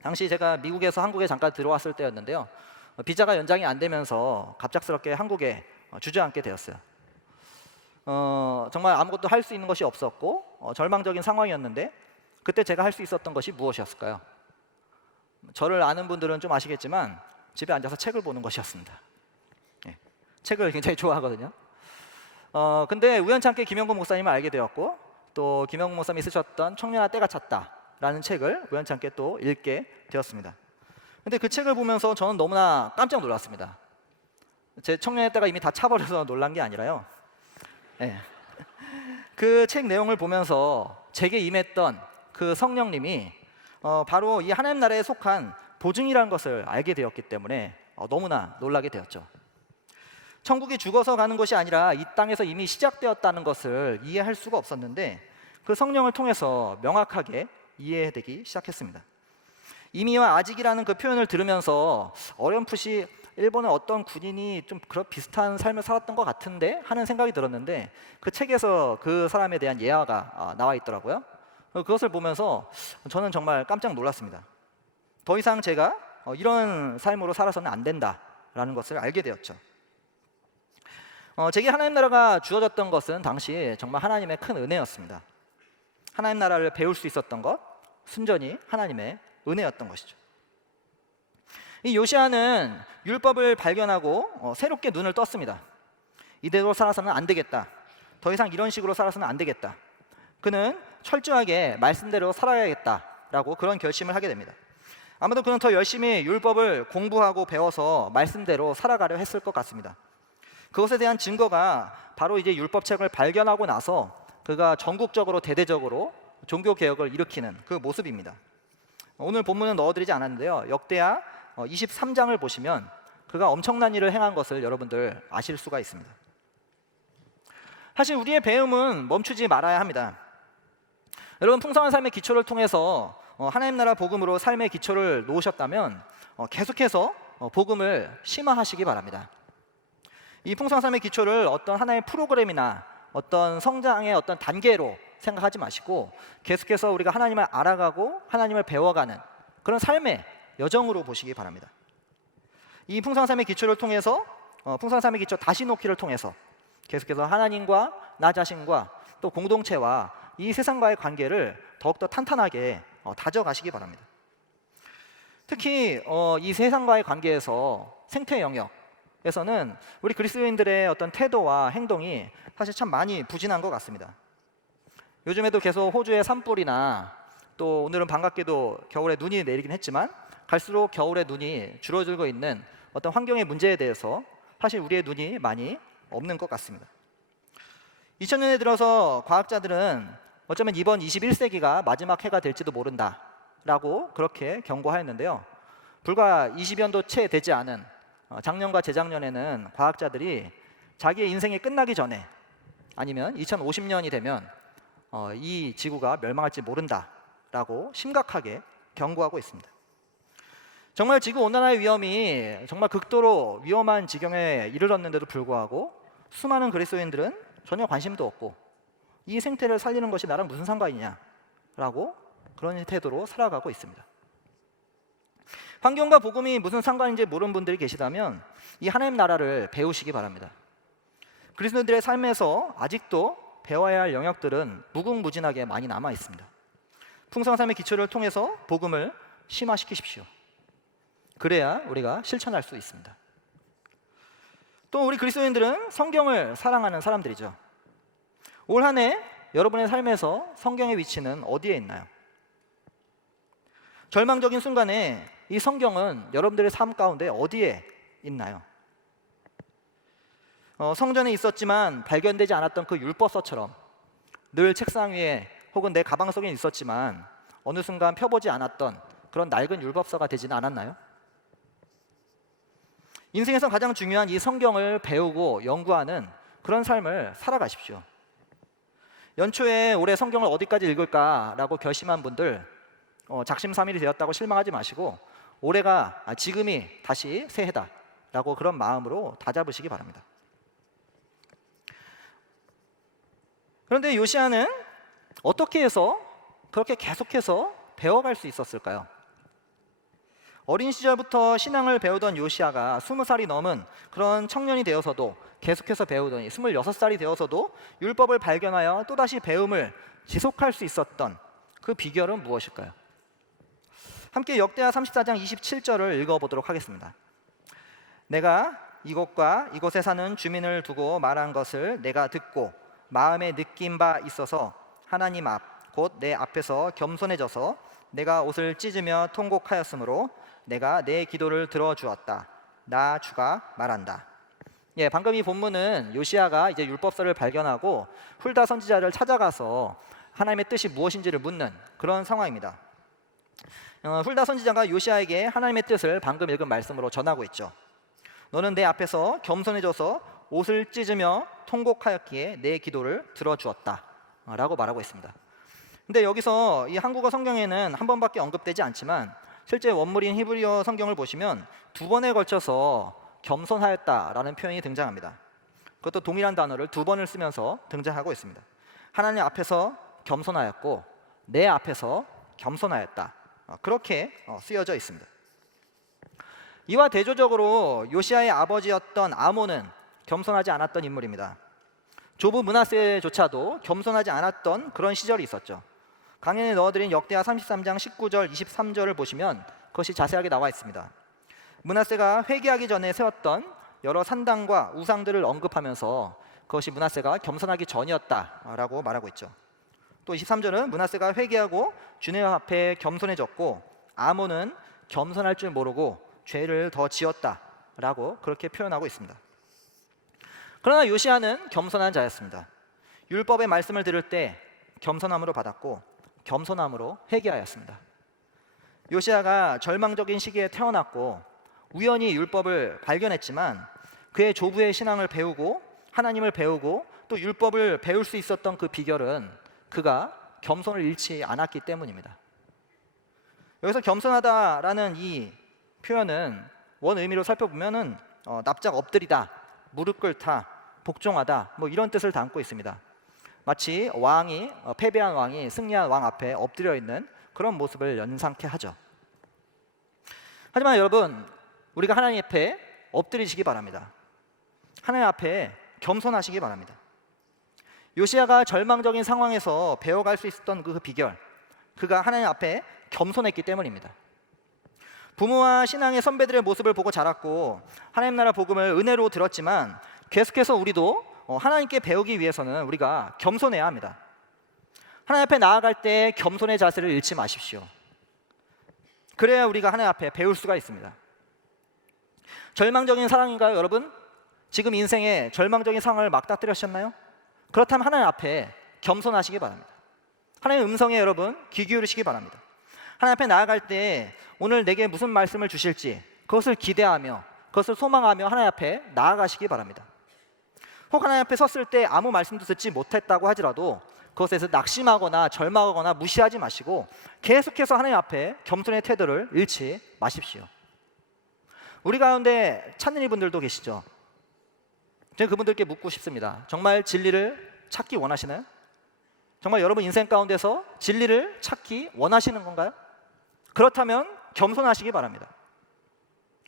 당시 제가 미국에서 한국에 잠깐 들어왔을 때였는데요. 비자가 연장이 안 되면서 갑작스럽게 한국에 주저앉게 되었어요. 정말 아무것도 할 수 있는 것이 없었고 절망적인 상황이었는데 그때 제가 할 수 있었던 것이 무엇이었을까요? 저를 아는 분들은 좀 아시겠지만 집에 앉아서 책을 보는 것이었습니다. 책을 굉장히 좋아하거든요. 근데 우연찮게 김영국 목사님을 알게 되었고 또 김영국 목사님이 쓰셨던 청년아 때가 찼다라는 책을 우연찮게 또 읽게 되었습니다. 근데 그 책을 보면서 저는 너무나 깜짝 놀랐습니다. 제 청년의 때가 이미 다 차버려서 놀란 게 아니라요. 그 책 내용을 보면서 제게 임했던 그 성령님이 바로 이 하나님 나라에 속한 보증이라는 것을 알게 되었기 때문에 너무나 놀라게 되었죠. 천국이 죽어서 가는 것이 아니라 이 땅에서 이미 시작되었다는 것을 이해할 수가 없었는데 그 성령을 통해서 명확하게 이해되기 시작했습니다. 이미와 아직이라는 그 표현을 들으면서 어렴풋이 일본의 어떤 군인이 좀 그런 비슷한 삶을 살았던 것 같은데 하는 생각이 들었는데 그 책에서 그 사람에 대한 예화가 나와 있더라고요. 그것을 보면서 저는 정말 깜짝 놀랐습니다. 더 이상 제가 이런 삶으로 살아서는 안 된다라는 것을 알게 되었죠. 제게 하나님 나라가 주어졌던 것은 당시 정말 하나님의 큰 은혜였습니다. 하나님 나라를 배울 수 있었던 것, 순전히 하나님의 은혜였던 것이죠. 이 요시아는 율법을 발견하고 새롭게 눈을 떴습니다. 이대로 살아서는 안 되겠다. 더 이상 이런 식으로 살아서는 안 되겠다. 그는 철저하게 말씀대로 살아야겠다라고 그런 결심을 하게 됩니다. 아마도 그는 더 열심히 율법을 공부하고 배워서 말씀대로 살아가려 했을 것 같습니다. 그것에 대한 증거가 바로 이제 율법책을 발견하고 나서 그가 전국적으로 대대적으로 종교 개혁을 일으키는 그 모습입니다. 오늘 본문은 넣어드리지 않았는데요. 역대하 23장을 보시면 그가 엄청난 일을 행한 것을 여러분들 아실 수가 있습니다. 사실 우리의 배움은 멈추지 말아야 합니다. 여러분 풍성한 삶의 기초를 통해서 하나님 나라 복음으로 삶의 기초를 놓으셨다면 계속해서 복음을 심화하시기 바랍니다. 이 풍성한 삶의 기초를 어떤 하나의 프로그램이나 어떤 성장의 어떤 단계로 생각하지 마시고 계속해서 우리가 하나님을 알아가고 하나님을 배워가는 그런 삶의 여정으로 보시기 바랍니다. 이 풍성한 삶의 기초를 통해서 풍성한 삶의 기초 다시 놓기를 통해서 계속해서 하나님과 나 자신과 또 공동체와 이 세상과의 관계를 더욱더 탄탄하게 다져가시기 바랍니다. 특히 이 세상과의 관계에서 생태 영역에서는 우리 그리스도인들의 어떤 태도와 행동이 사실 참 많이 부진한 것 같습니다. 요즘에도 계속 호주의 산불이나 또 오늘은 반갑게도 겨울에 눈이 내리긴 했지만 갈수록 겨울에 눈이 줄어들고 있는 어떤 환경의 문제에 대해서 사실 우리의 눈이 많이 없는 것 같습니다. 2000년에 들어서 과학자들은 어쩌면 이번 21세기가 마지막 해가 될지도 모른다라고 그렇게 경고하였는데요. 불과 20년도 채 되지 않은 작년과 재작년에는 과학자들이 자기의 인생이 끝나기 전에 아니면 2050년이 되면 이 지구가 멸망할지 모른다라고 심각하게 경고하고 있습니다. 정말 지구온난화의 위험이 정말 극도로 위험한 지경에 이르렀는데도 불구하고 수많은 그리스도인들은 전혀 관심도 없고 이 생태를 살리는 것이 나랑 무슨 상관이냐라고 그런 태도로 살아가고 있습니다. 환경과 복음이 무슨 상관인지 모르는 분들이 계시다면 이 하나님 나라를 배우시기 바랍니다. 그리스도인들의 삶에서 아직도 배워야 할 영역들은 무궁무진하게 많이 남아 있습니다. 풍성한 삶의 기초를 통해서 복음을 심화시키십시오. 그래야 우리가 실천할 수 있습니다. 또 우리 그리스도인들은 성경을 사랑하는 사람들이죠. 올 한 해 여러분의 삶에서 성경의 위치는 어디에 있나요? 절망적인 순간에 이 성경은 여러분들의 삶 가운데 어디에 있나요? 성전에 있었지만 발견되지 않았던 그 율법서처럼 늘 책상 위에 혹은 내 가방 속에 있었지만 어느 순간 펴보지 않았던 그런 낡은 율법서가 되지는 않았나요? 인생에서 가장 중요한 이 성경을 배우고 연구하는 그런 삶을 살아가십시오. 연초에 올해 성경을 어디까지 읽을까라고 결심한 분들 작심삼일이 되었다고 실망하지 마시고 올해가 지금이 다시 새해다라고 그런 마음으로 다잡으시기 바랍니다. 그런데 요시야는 어떻게 해서 그렇게 계속해서 배워갈 수 있었을까요? 어린 시절부터 신앙을 배우던 요시야가 20살이 넘은 그런 청년이 되어서도 계속해서 배우더니 26살이 되어서도 율법을 발견하여 또다시 배움을 지속할 수 있었던 그 비결은 무엇일까요? 함께 역대하 34장 27절을 읽어보도록 하겠습니다. 내가 이곳과 이곳에 사는 주민을 두고 말한 것을 내가 듣고 마음에 느낀 바 있어서 하나님 앞 곧 내 앞에서 겸손해져서 내가 옷을 찢으며 통곡하였으므로 내가 내 기도를 들어주었다. 나 주가 말한다. 방금 이 본문은 요시야가 이제 율법서를 발견하고 훌다 선지자를 찾아가서 하나님의 뜻이 무엇인지를 묻는 그런 상황입니다. 훌다 선지자가 요시야에게 하나님의 뜻을 방금 읽은 말씀으로 전하고 있죠. 너는 내 앞에서 겸손해져서 옷을 찢으며 통곡하였기에 내 기도를 들어주었다 라고 말하고 있습니다. 근데 여기서 이 한국어 성경에는 한 번밖에 언급되지 않지만 실제 원물인 히브리어 성경을 보시면 2번에 걸쳐서 겸손하였다라는 표현이 등장합니다. 그것도 동일한 단어를 2번을 쓰면서 등장하고 있습니다. 하나님 앞에서 겸손하였고 내 앞에서 겸손하였다. 그렇게 쓰여져 있습니다. 이와 대조적으로 요시야의 아버지였던 아몬은 겸손하지 않았던 인물입니다. 조부 므낫세조차도 겸손하지 않았던 그런 시절이 있었죠. 강연에 넣어드린 역대하 33장 19절 23절을 보시면 그것이 자세하게 나와 있습니다. 므낫세가 회개하기 전에 세웠던 여러 산당과 우상들을 언급하면서 그것이 므낫세가 겸손하기 전이었다라고 말하고 있죠. 또 23절은 므낫세가 회개하고 주님 앞에 겸손해졌고 아몬은 겸손할 줄 모르고 죄를 더 지었다라고 그렇게 표현하고 있습니다. 그러나 요시야는 겸손한 자였습니다. 율법의 말씀을 들을 때 겸손함으로 받았고 겸손함으로 회개하였습니다. 요시야가 절망적인 시기에 태어났고 우연히 율법을 발견했지만 그의 조부의 신앙을 배우고 하나님을 배우고 또 율법을 배울 수 있었던 그 비결은 그가 겸손을 잃지 않았기 때문입니다. 여기서 겸손하다라는 이 표현은 원 의미로 살펴보면은 납작 엎드리다, 무릎 꿇다, 복종하다 뭐 이런 뜻을 담고 있습니다. 마치 왕이 패배한 왕이 승리한 왕 앞에 엎드려 있는 그런 모습을 연상케 하죠. 하지만 여러분, 우리가 하나님 앞에 엎드리시기 바랍니다. 하나님 앞에 겸손하시기 바랍니다. 요시야가 절망적인 상황에서 배워갈 수 있었던 그 비결, 그가 하나님 앞에 겸손했기 때문입니다. 부모와 신앙의 선배들의 모습을 보고 자랐고 하나님 나라 복음을 은혜로 들었지만 계속해서 우리도 하나님께 배우기 위해서는 우리가 겸손해야 합니다. 하나님 앞에 나아갈 때 겸손의 자세를 잃지 마십시오. 그래야 우리가 하나님 앞에 배울 수가 있습니다. 절망적인 상황인가요, 여러분? 지금 인생에 절망적인 상황을 맞닥뜨리셨나요? 그렇다면 하나님 앞에 겸손하시기 바랍니다. 하나님의 음성에 여러분 귀 기울이시기 바랍니다. 하나님 앞에 나아갈 때 오늘 내게 무슨 말씀을 주실지 그것을 기대하며 그것을 소망하며 하나님 앞에 나아가시기 바랍니다. 혹 하나님 앞에 섰을 때 아무 말씀도 듣지 못했다고 하더라도 그것에서 낙심하거나 절망하거나 무시하지 마시고 계속해서 하나님 앞에 겸손의 태도를 잃지 마십시오. 우리 가운데 찾는 이분들도 계시죠? 제가 그분들께 묻고 싶습니다. 정말 진리를 찾기 원하시나요? 정말 여러분 인생 가운데서 진리를 찾기 원하시는 건가요? 그렇다면 겸손하시기 바랍니다.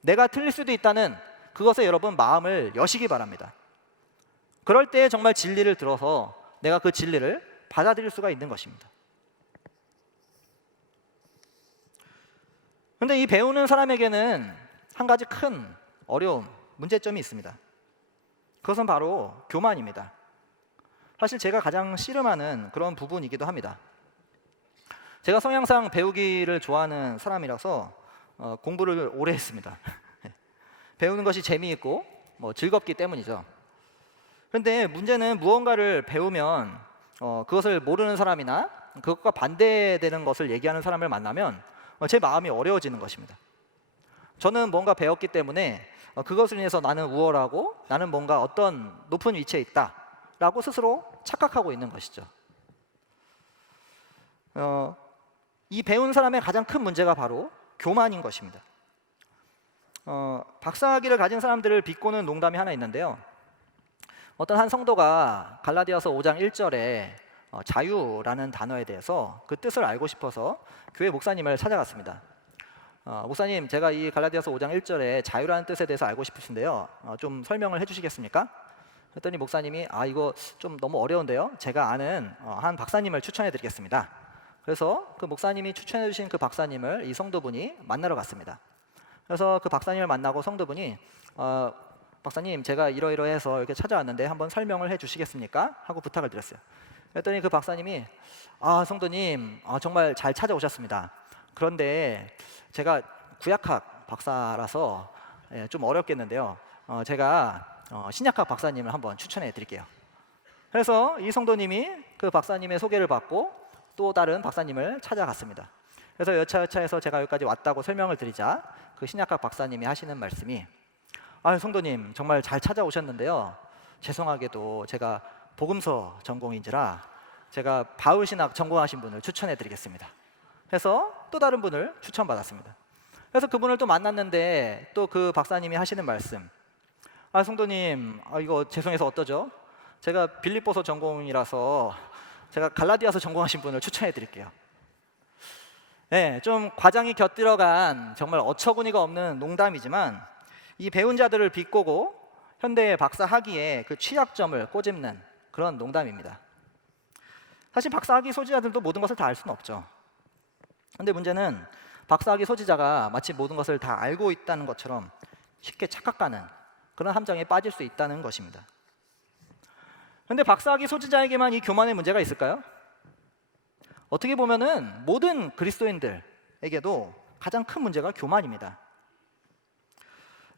내가 틀릴 수도 있다는 그것에 여러분 마음을 여시기 바랍니다. 그럴 때 정말 진리를 들어서 내가 그 진리를 받아들일 수가 있는 것입니다. 그런데 이 배우는 사람에게는 한 가지 큰 어려움, 문제점이 있습니다. 그것은 바로 교만입니다. 사실 제가 가장 씨름하는 그런 부분이기도 합니다. 제가 성향상 배우기를 좋아하는 사람이라서 공부를 오래 했습니다. 배우는 것이 재미있고 즐겁기 때문이죠. 그런데 문제는 무언가를 배우면 그것을 모르는 사람이나 그것과 반대되는 것을 얘기하는 사람을 만나면 제 마음이 어려워지는 것입니다. 저는 뭔가 배웠기 때문에 그것을 인해서 나는 우월하고 나는 뭔가 어떤 높은 위치에 있다라고 스스로 착각하고 있는 것이죠. 이 배운 사람의 가장 큰 문제가 바로 교만인 것입니다. 박사학위를 가진 사람들을 비꼬는 농담이 하나 있는데요. 어떤 한 성도가 갈라디아서 5장 1절에 자유라는 단어에 대해서 그 뜻을 알고 싶어서 교회 목사님을 찾아갔습니다. 목사님, 제가 이 갈라디아서 5장 1절에 자유라는 뜻에 대해서 알고 싶으신데요. 좀 설명을 해주시겠습니까? 그랬더니 목사님이 이거 좀 너무 어려운데요. 제가 아는 한 박사님을 추천해 드리겠습니다. 그래서 그 목사님이 추천해 주신 그 박사님을 이 성도분이 만나러 갔습니다. 그래서 그 박사님을 만나고 성도분이 박사님, 제가 이러이러해서 이렇게 찾아왔는데 한번 설명을 해주시겠습니까? 하고 부탁을 드렸어요. 그랬더니 그 박사님이 성도님, 정말 잘 찾아오셨습니다. 그런데 제가 구약학 박사라서 좀 어렵겠는데요. 제가 신약학 박사님을 한번 추천해 드릴게요. 그래서 이 성도님이 그 박사님의 소개를 받고 또 다른 박사님을 찾아갔습니다. 그래서 여차여차해서 제가 여기까지 왔다고 설명을 드리자 그 신약학 박사님이 하시는 말씀이 성도님, 정말 잘 찾아오셨는데요. 죄송하게도 제가 복음서 전공인지라 제가 바울신학 전공하신 분을 추천해 드리겠습니다. 해서 또 다른 분을 추천받았습니다. 그래서 그분을 또 만났는데 또 그 박사님이 하시는 말씀, 성도님, 이거 죄송해서 어떠죠? 제가 빌립보서 전공이라서 제가 갈라디아서 전공하신 분을 추천해 드릴게요. 네, 좀 과장이 곁들어간 정말 어처구니가 없는 농담이지만 이 배운 자들을 비꼬고 현대의 박사 학위에 그 취약점을 꼬집는 그런 농담입니다. 사실 박사 학위 소지자들도 모든 것을 다 알 수는 없죠. 그런데 문제는 박사 학위 소지자가 마치 모든 것을 다 알고 있다는 것처럼 쉽게 착각하는 그런 함정에 빠질 수 있다는 것입니다. 그런데 박사 학위 소지자에게만 이 교만의 문제가 있을까요? 어떻게 보면은 모든 그리스도인들에게도 가장 큰 문제가 교만입니다.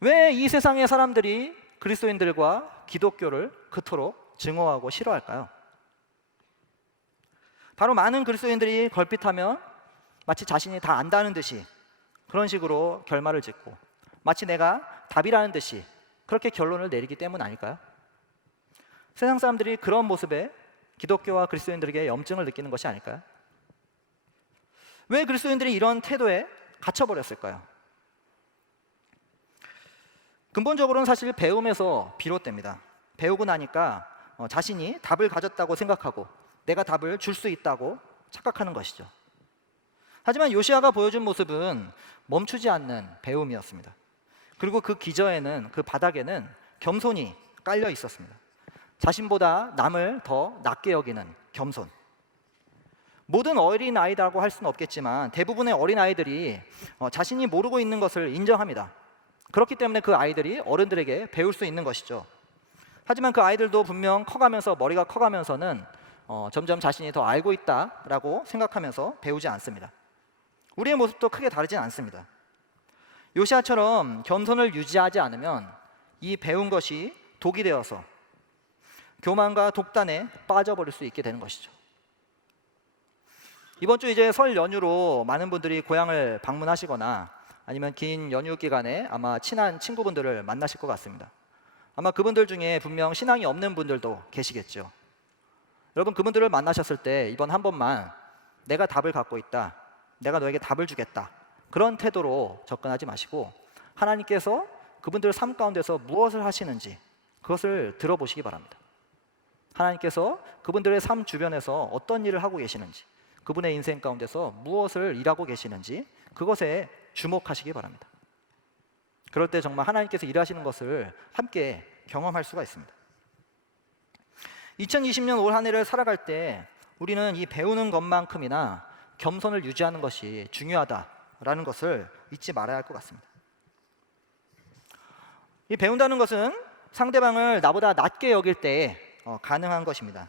왜 이 세상의 사람들이 그리스도인들과 기독교를 그토록 증오하고 싫어할까요? 바로 많은 그리스도인들이 걸핏하면 마치 자신이 다 안다는 듯이 그런 식으로 결말을 짓고 마치 내가 답이라는 듯이 그렇게 결론을 내리기 때문 아닐까요? 세상 사람들이 그런 모습에 기독교와 그리스도인들에게 염증을 느끼는 것이 아닐까요? 왜 그리스도인들이 이런 태도에 갇혀버렸을까요? 근본적으로는 사실 배움에서 비롯됩니다. 배우고 나니까 자신이 답을 가졌다고 생각하고 내가 답을 줄 수 있다고 착각하는 것이죠. 하지만 요시아가 보여준 모습은 멈추지 않는 배움이었습니다. 그리고 그 기저에는, 그 바닥에는 겸손이 깔려 있었습니다. 자신보다 남을 더 낮게 여기는 겸손. 모든 어린아이라고 할 수는 없겠지만 대부분의 어린아이들이 자신이 모르고 있는 것을 인정합니다. 그렇기 때문에 그 아이들이 어른들에게 배울 수 있는 것이죠. 하지만 그 아이들도 분명 커가면서, 머리가 커가면서는 점점 자신이 더 알고 있다라고 생각하면서 배우지 않습니다. 우리의 모습도 크게 다르진 않습니다. 요시아처럼 겸손을 유지하지 않으면 이 배운 것이 독이 되어서 교만과 독단에 빠져버릴 수 있게 되는 것이죠. 이번 주 이제 설 연휴로 많은 분들이 고향을 방문하시거나 아니면 긴 연휴 기간에 아마 친한 친구분들을 만나실 것 같습니다. 아마 그분들 중에 분명 신앙이 없는 분들도 계시겠죠. 여러분, 그분들을 만나셨을 때 이번 한 번만 내가 답을 갖고 있다, 내가 너에게 답을 주겠다, 그런 태도로 접근하지 마시고 하나님께서 그분들 삶 가운데서 무엇을 하시는지 그것을 들어보시기 바랍니다. 하나님께서 그분들의 삶 주변에서 어떤 일을 하고 계시는지, 그분의 인생 가운데서 무엇을 일하고 계시는지 그것에 주목하시기 바랍니다. 그럴 때 정말 하나님께서 일하시는 것을 함께 경험할 수가 있습니다. 2020년 올 한 해를 살아갈 때 우리는 이 배우는 것만큼이나 겸손을 유지하는 것이 중요하다라는 것을 잊지 말아야 할 것 같습니다. 이 배운다는 것은 상대방을 나보다 낮게 여길 때 가능한 것입니다.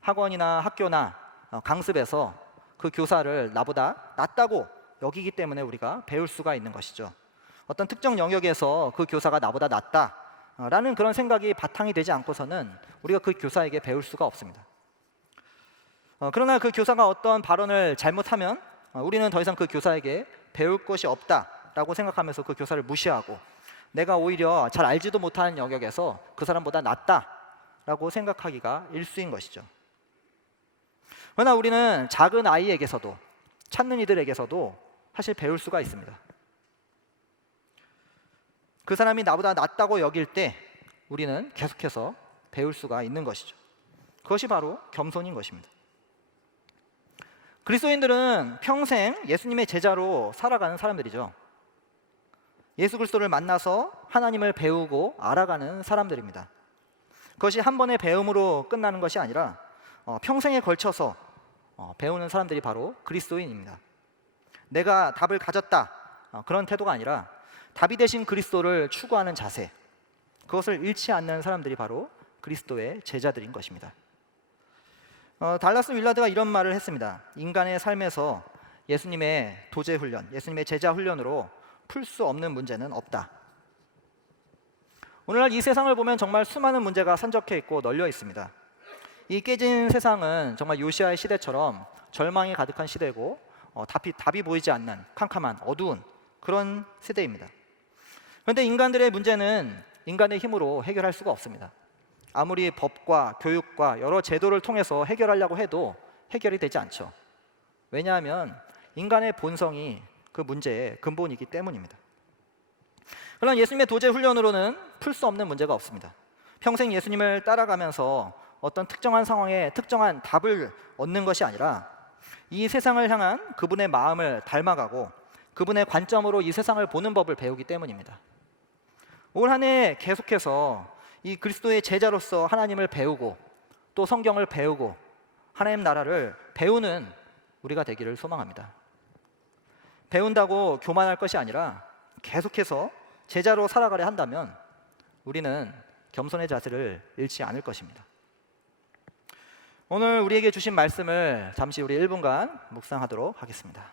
학원이나 학교나 강습에서 그 교사를 나보다 낮다고 여기기 때문에 우리가 배울 수가 있는 것이죠. 어떤 특정 영역에서 그 교사가 나보다 낫다라는 그런 생각이 바탕이 되지 않고서는 우리가 그 교사에게 배울 수가 없습니다. 그러나 그 교사가 어떤 발언을 잘못하면 우리는 더 이상 그 교사에게 배울 것이 없다라고 생각하면서 그 교사를 무시하고 내가 오히려 잘 알지도 못하는 영역에서 그 사람보다 낫다라고 생각하기가 일수인 것이죠. 그러나 우리는 작은 아이에게서도, 찾는 이들에게서도 사실 배울 수가 있습니다. 그 사람이 나보다 낫다고 여길 때 우리는 계속해서 배울 수가 있는 것이죠. 그것이 바로 겸손인 것입니다. 그리스도인들은 평생 예수님의 제자로 살아가는 사람들이죠. 예수 그리스도를 만나서 하나님을 배우고 알아가는 사람들입니다. 그것이 한 번의 배움으로 끝나는 것이 아니라 평생에 걸쳐서 배우는 사람들이 바로 그리스도인입니다. 내가 답을 가졌다, 그런 태도가 아니라 답이 되신 그리스도를 추구하는 자세, 그것을 잃지 않는 사람들이 바로 그리스도의 제자들인 것입니다. 달라스 윌라드가 이런 말을 했습니다. 인간의 삶에서 예수님의 도제 훈련, 예수님의 제자 훈련으로 풀 수 없는 문제는 없다. 오늘날 이 세상을 보면 정말 수많은 문제가 산적해 있고 널려 있습니다. 이 깨진 세상은 정말 요시아의 시대처럼 절망이 가득한 시대고 답이 보이지 않는 캄캄한 어두운 그런 세대입니다. 그런데 인간들의 문제는 인간의 힘으로 해결할 수가 없습니다. 아무리 법과 교육과 여러 제도를 통해서 해결하려고 해도 해결이 되지 않죠. 왜냐하면 인간의 본성이 그 문제의 근본이기 때문입니다. 그러나 예수님의 도제 훈련으로는 풀 수 없는 문제가 없습니다. 평생 예수님을 따라가면서 어떤 특정한 상황에 특정한 답을 얻는 것이 아니라 이 세상을 향한 그분의 마음을 닮아가고 그분의 관점으로 이 세상을 보는 법을 배우기 때문입니다. 올 한 해 계속해서 이 그리스도의 제자로서 하나님을 배우고 또 성경을 배우고 하나님 나라를 배우는 우리가 되기를 소망합니다. 배운다고 교만할 것이 아니라 계속해서 제자로 살아가려 한다면 우리는 겸손의 자세를 잃지 않을 것입니다. 오늘 우리에게 주신 말씀을 잠시 우리 1분간 묵상하도록 하겠습니다.